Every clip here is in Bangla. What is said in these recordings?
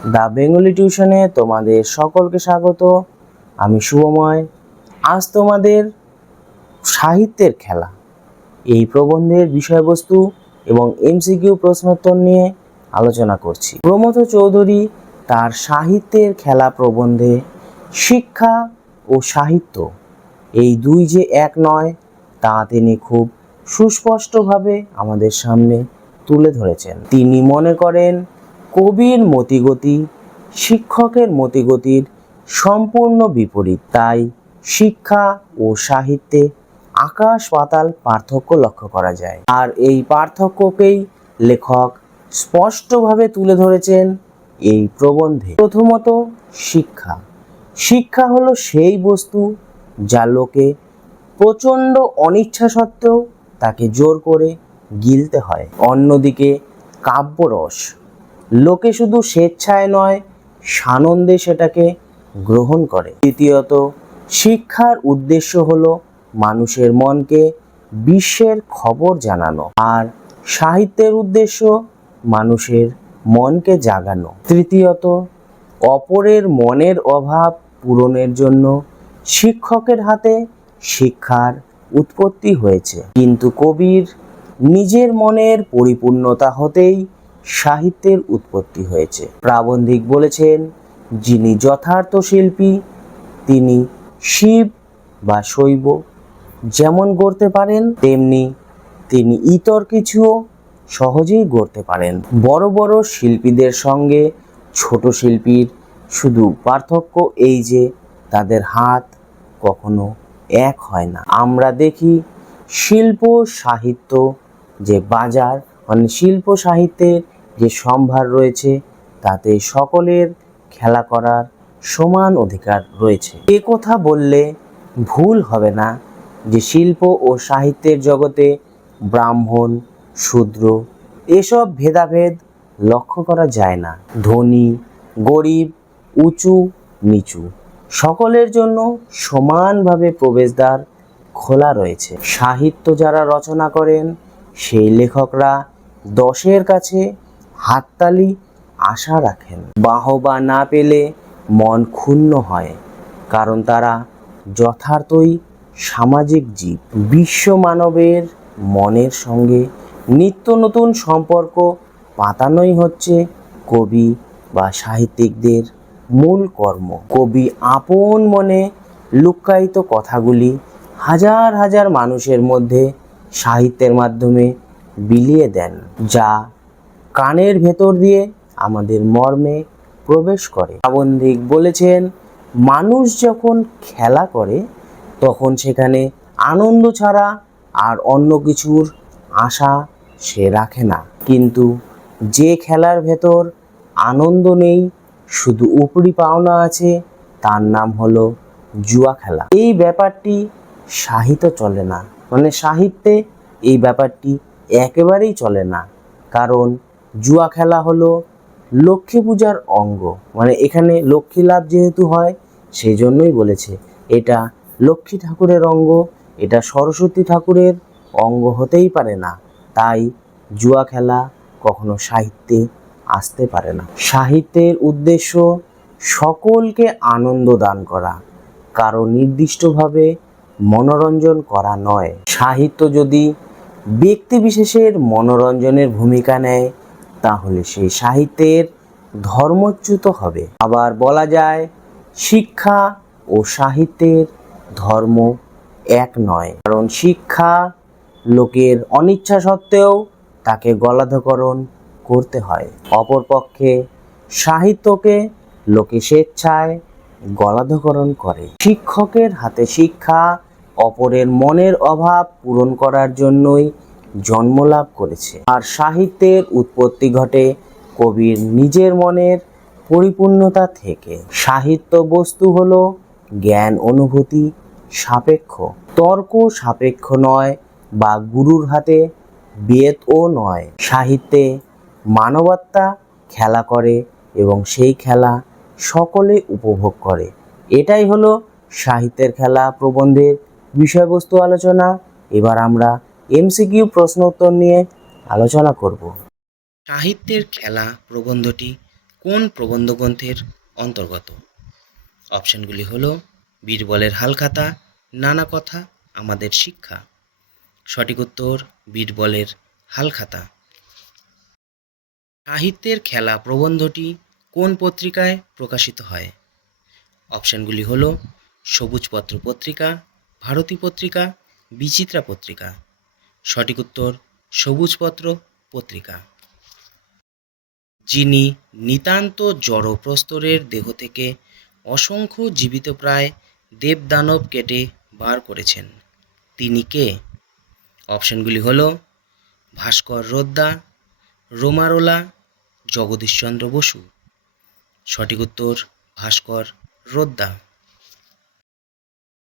দ্য বেঙ্গলি টিউশনে তোমাদের সকলকে স্বাগত। আমি শুভময়। আজ তোমাদের সাহিত্যের খেলা এই প্রবন্ধের বিষয়বস্তু এবং এমসিকিউ প্রশ্নোত্তর নিয়ে আলোচনা করছি। প্রমথ চৌধুরী তার সাহিত্যের খেলা প্রবন্ধে শিক্ষা ও সাহিত্য এই দুই যে এক নয় তা তিনি খুব সুস্পষ্টভাবে আমাদের সামনে তুলে ধরেছেন। তিনি মনে করেন কবির মতিগতি শিক্ষকের মতিগতির সম্পূর্ণ বিপরীত। তাই শিক্ষা ও সাহিত্যে আকাশ পাতাল পার্থক্য লক্ষ্য করা যায়। আর এই পার্থক্যকেই লেখক স্পষ্টভাবে তুলে ধরেছেন এই প্রবন্ধে। প্রথমত, শিক্ষা। শিক্ষা হলো সেই বস্তু যা লোকে প্রচণ্ড অনিচ্ছা সত্ত্বেও তাকে জোর করে গিলতে হয়। অন্যদিকে কাব্যরস, লোকে শুধু স্বেচ্ছায় নয় সানন্দে সেটাকে গ্রহণ করে। দ্বিতীয়ত, শিক্ষার উদ্দেশ্য হলো মানুষের মনকে বিশ্বের খবর জানানো, আর সাহিত্যের উদ্দেশ্য মানুষের মনকে জাগানো। তৃতীয়ত, অপরের মনের অভাব পূরণের জন্য শিক্ষকের হাতে শিক্ষার উৎপত্তি হয়েছে, কিন্তু কবির নিজের মনের পরিপূর্ণতা হতেই সাহিত্যের উৎপত্তি হয়েছে। প্রাবন্ধিক বলেছেন, যিনি যথার্থ শিল্পী তিনি শিব বা শৈব যেমন গড়তে পারেন, তেমনি তিনি ইতর কিছুও সহজেই গড়তে পারেন। বড় বড় শিল্পীদের সঙ্গে ছোট শিল্পীর শুধু পার্থক্য এই যে তাদের হাত কখনো এক হয় না। আমরা দেখি শিল্প সাহিত্য যে বাজার, মানে শিল্প সাহিত্যের যে সম্ভার রয়েছে তাতে সকলের খেলা করার সমান অধিকার রয়েছে। এ কথা বললে ভুল হবে না যে শিল্প ও সাহিত্যের জগতে ব্রাহ্মণ শূদ্র এসব ভেদাভেদ লক্ষ্য করা যায় না। ধনী গরিব উঁচু নিচু সকলের জন্য সমানভাবে প্রবেশদ্বার খোলা রয়েছে। সাহিত্য যারা রচনা করেন সেই লেখকরা দশের কাছে হাততালি আশা রাখেন। বাহবা না পেলে মন ক্ষুণ্ণ হয়, কারণ তারা যথার্থই সামাজিক জীব। বিশ্ব মানবের মনের সঙ্গে নিত্য নতুন সম্পর্ক পাতানোই হচ্ছে কবি বা সাহিত্যিকদের মূল কর্ম। কবি আপন মনে লুক্কায়িত কথাগুলি হাজার হাজার মানুষের মধ্যে সাহিত্যের মাধ্যমে বিলিয়ে দেন, যা কানের ভেতর দিয়ে আমাদের মর্মে প্রবেশ করে। প্রাবন্ধিক বলেছেন, মানুষ যখন খেলা করে তখন সেখানে আনন্দ ছাড়া আর অন্য কিছুর আশা সে রাখে না, কিন্তু যে খেলার ভেতর আনন্দ নেই শুধু উপরি পাওনা আছে তার নাম হলো জুয়া খেলা। এই ব্যাপারটি সাহিত্য চলে না, মানে সাহিত্যে এই ব্যাপারটি একেবারেই চলে না, কারণ জুয়া খেলা হলো লক্ষ্মী পূজার অঙ্গ। মানে এখানে লক্ষ্মী লাভ যেহেতু হয় সেই জন্যই বলেছে এটা লক্ষ্মী ঠাকুরের অঙ্গ, এটা সরস্বতী ঠাকুরের অঙ্গ হতেই পারে না, তাই জুয়া খেলা কখনো সাহিত্যে আসতে পারে না। সাহিত্যের উদ্দেশ্য সকলকে আনন্দ দান করা, কারো নির্দিষ্টভাবে মনোরঞ্জন করা নয়। সাহিত্য যদি ব্যক্তি বিশেষের মনোরঞ্জনের ভূমিকা নেয় তাহলে সেই সাহিত্যের ধর্মচ্যুত হবে। আবার বলা যায় শিক্ষা ও সাহিত্যের ধর্ম এক নয়, কারণ শিক্ষা লোকের অনিচ্ছা সত্ত্বেও তাকে গলাধঃকরণ করতে হয়, অপরপক্ষে সাহিত্যকে লোকে স্বেচ্ছায় গলাধঃকরণ করে। শিক্ষকের হাতে শিক্ষা অপরের মনের অভাব পূরণ করার জন্যই জন্মলাভ করেছে, আর সাহিত্যের উৎপত্তি ঘটে কবির নিজের মনের পরিপূর্ণতা থেকে। সাহিত্য বস্তু হলো জ্ঞান অনুভূতি সাপেক্ষ, তর্ক সাপেক্ষ নয়, বা গুরুর হাতে বেদও নয়। সাহিত্যে মানবাত্মা খেলা করে এবং সেই খেলা সকলে উপভোগ করে। এটাই হলো সাহিত্যের খেলা প্রবন্ধের বিষয়বস্তু আলোচনা। এবার আমরা এমসিকিউ প্রশ্ন উত্তর নিয়ে আলোচনা করব। সাহিত্যের খেলা প্রবন্ধটি কোন প্রবন্ধ গ্রন্থের অন্তর্গত? অপশানগুলি হলো বীরবলের হালখাতা, নানা কথা, আমাদের শিক্ষা। সঠিক উত্তর বীরবলের হালখাতা। সাহিত্যের খেলা প্রবন্ধটি কোন পত্রিকায় প্রকাশিত হয়? অপশানগুলি হলো সবুজপত্র পত্রিকা, ভারতী পত্রিকা, বিচিত্রা পত্রিকা। সঠিক উত্তর সবুজপত্র পত্রিকা। যিনি নিতান্ত জড় প্রস্তরের দেহ থেকে অসংখ্য জীবিতপ্রায় দেবদানব কেটে বার করেছেন, তিনি কে? অপশানগুলি হলো ভাস্কর রোদ্দা, রোমারোলা, জগদীশচন্দ্র বসু। সঠিক উত্তর ভাস্কর রোদ্দা।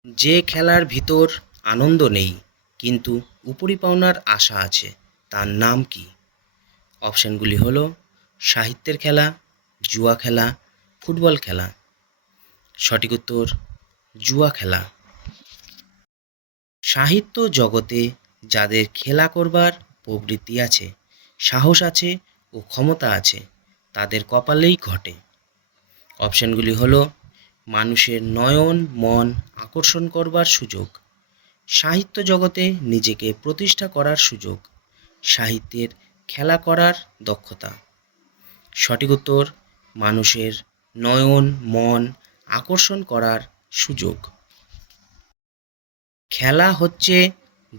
যে খেলার ভিতর আনন্দ নেই কিন্তু উপরি পাওনার আশা আছে, তার নাম কি? অপশানগুলি হলো সাহিত্যের খেলা, জুয়া খেলা, ফুটবল খেলা। সঠিক উত্তর জুয়া খেলা। সাহিত্য জগতে যাদের খেলা করবার প্রবৃত্তি আছে, সাহস আছে ও ক্ষমতা আছে, তাদের কপালেই ঘটে। অপশানগুলি হলো মানুষের নয়ন মন আকর্ষণ করবার সুযোগ, সাহিত্য জগতে নিজেকে প্রতিষ্ঠা করার সুযোগ, সাহিত্যের খেলা করার দক্ষতা। সঠিক উত্তর মানুষের নয়ন মন আকর্ষণ করার সুযোগ। খেলা হচ্ছে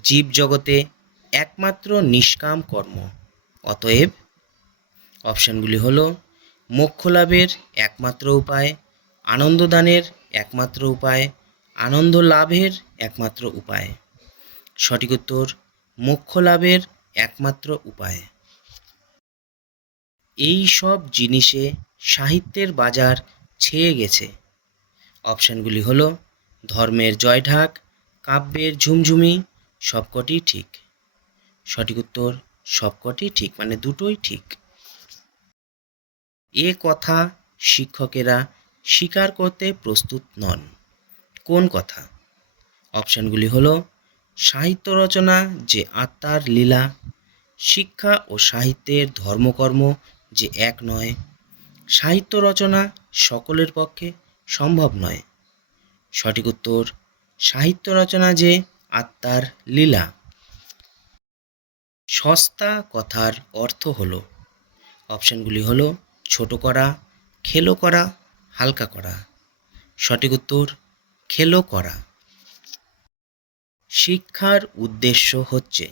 জীবজগতে একমাত্র নিষ্কাম কর্ম, অতএব অপশানগুলি হলো মোক্ষ লাভের একমাত্র উপায়, আনন্দদানের একমাত্র উপায়, আনন্দ লাভের একমাত্র উপায়। সঠিক উত্তর মোক্ষ লাভের একমাত্র উপায়। এই সব জিনিসে সাহিত্যের বাজার ছেয়ে গেছে। অপশানগুলি হলো ধর্মের জয়ঢাক, কাব্যের ঝুমঝুমি, সবকটি ঠিক। সঠিক উত্তর সবকটি ঠিক, মানে দুটোই ঠিক। এ কথা শিক্ষকেরা স্বীকার করতে প্রস্তুত নন, কোন কথা? অপশানগুলি হলো সাহিত্য রচনা যে আত্মার লীলা, শিক্ষা ও সাহিত্যের ধর্মকর্ম যে এক নয়, সাহিত্য রচনা সকলের পক্ষে সম্ভব নয়। সঠিক উত্তর সাহিত্য রচনা যে আত্মার লীলা। সস্তা কথার অর্থ হলো, অপশানগুলি হলো ছোট করা, খেলো করা, হালকা করা। সঠিক উত্তর খেলো করা। শিক্ষার উদ্দেশ্য হচ্ছে,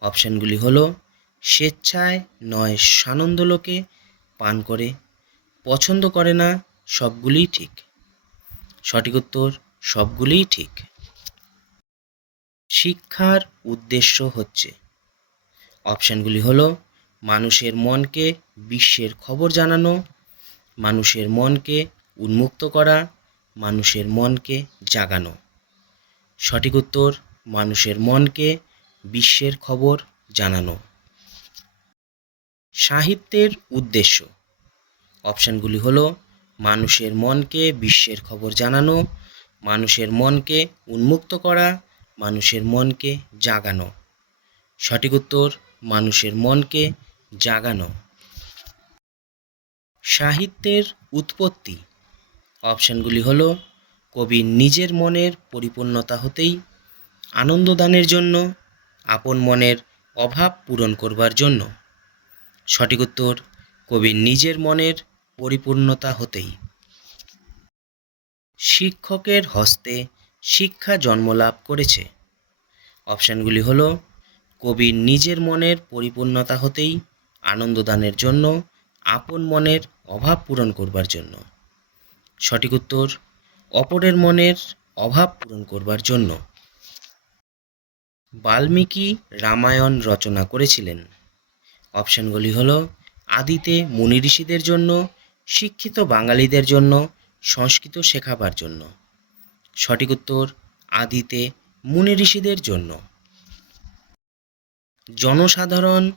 অপশানগুলি হলো স্বেচ্ছায় নয় সানন্দলোকে পান করে, পছন্দ করে না, সবগুলিই ঠিক। সঠিক উত্তর সবগুলিই ঠিক। শিক্ষার উদ্দেশ্য হচ্ছে, অপশানগুলি হলো মানুষের মনকে বিশ্বের খবর জানানো, মানুষের মনকে উন্মুক্ত করা, মানুষের মনকে জাগানো। সঠিক উত্তর মানুষের মনকে বিশ্বের খবর জানানো। সাহিত্যের উদ্দেশ্য, অপশানগুলি হলো মানুষের মনকে বিশ্বের খবর জানানো, মানুষের মনকে উন্মুক্ত করা, মানুষের মনকে জাগানো। সঠিক উত্তর মানুষের মনকে জাগানো। সাহিত্যের উৎপত্তি, অপশানগুলি হলো কবির নিজের মনের পরিপূর্ণতা হতেই, আনন্দদানের জন্য, আপন মনের অভাব পূরণ করবার জন্য। সঠিক উত্তর কবির নিজের মনের পরিপূর্ণতা হতেই। শিক্ষকের হস্তে শিক্ষা জন্মলাভ করেছে। অপশানগুলি হলো কবির নিজের মনের পরিপূর্ণতা হতেই, আনন্দদানের জন্য, আপন মনের অভাব পূরণ করবার জন্য। সঠিক উত্তর অপরের মনের অভাব পূরণ করবার জন্য। বাল্মীকি রামায়ণ রচনা করেছিলেন। অপশানগুলি হলো আদিতে মুনি ঋষিদের জন্য, শিক্ষিত বাঙালিদের জন্য, সংস্কৃত শেখাবার জন্য। সঠিক উত্তর আদিতে মুনি ঋষিদের জন্য। জনসাধারণ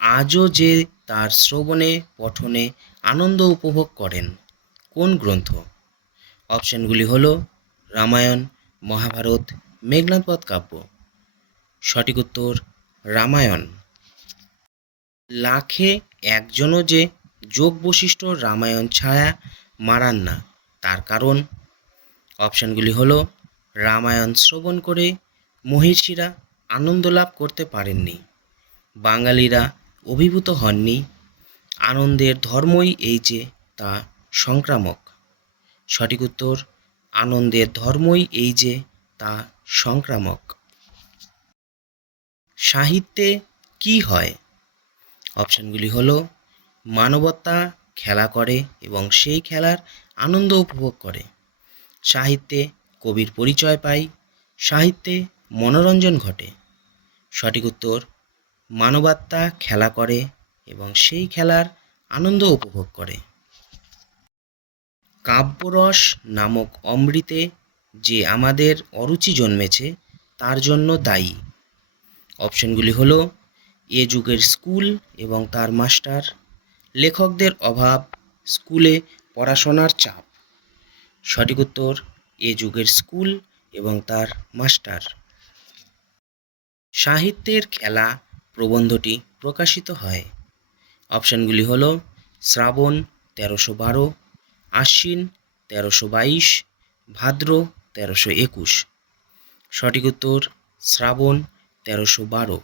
আজও যে তার শ্রবণে পঠনে আনন্দ উপভোগ করেন, কোন গ্রন্থ? অপশানগুলি হলো রামায়ণ, মহাভারত, মেঘনাদ বধ কাব্য। সঠিক উত্তর রামায়ণ। লাখে একজনও যে যোগ বশিষ্ঠ রামায়ণ ছায়া মারান না, তার কারণ? অপশানগুলি হলো রামায়ণ শ্রবণ করে মহিষীরা আনন্দ লাভ করতে পারেননি, বাঙালিরা অভিভূত হননি, আনন্দের ধর্মই এই যে তা সংক্রামক। সঠিক উত্তর আনন্দের ধর্মই এই যে তা সংক্রামক। সাহিত্যে কি হয়? অপশানগুলি হলো মানবতা খেলা করে এবং সেই খেলার আনন্দ উপভোগ করে, সাহিত্যে কবির পরিচয় পায়, সাহিত্যে মনোরঞ্জন ঘটে। সঠিক উত্তর মানবাত্মা খেলা করে এবং সেই খেলার আনন্দ উপভোগ করে। কাব্যরস নামক অমৃতে যে আমাদের অরুচি জন্মেছে তার জন্য দায়ী। অপশনগুলি হলো এ যুগের স্কুল এবং তার মাস্টার, লেখকদের অভাব, স্কুলে পড়াশোনার চাপ। সঠিক উত্তর এ যুগের স্কুল এবং তার মাস্টার। সাহিত্যের খেলা প্রবন্ধটি প্রকাশিত হয়। অপশানগুলি হলো শ্রাবণ 1312, আশ্বিন 1322, ভাদ্র 1321। সঠিক উত্তর শ্রাবণ 1312।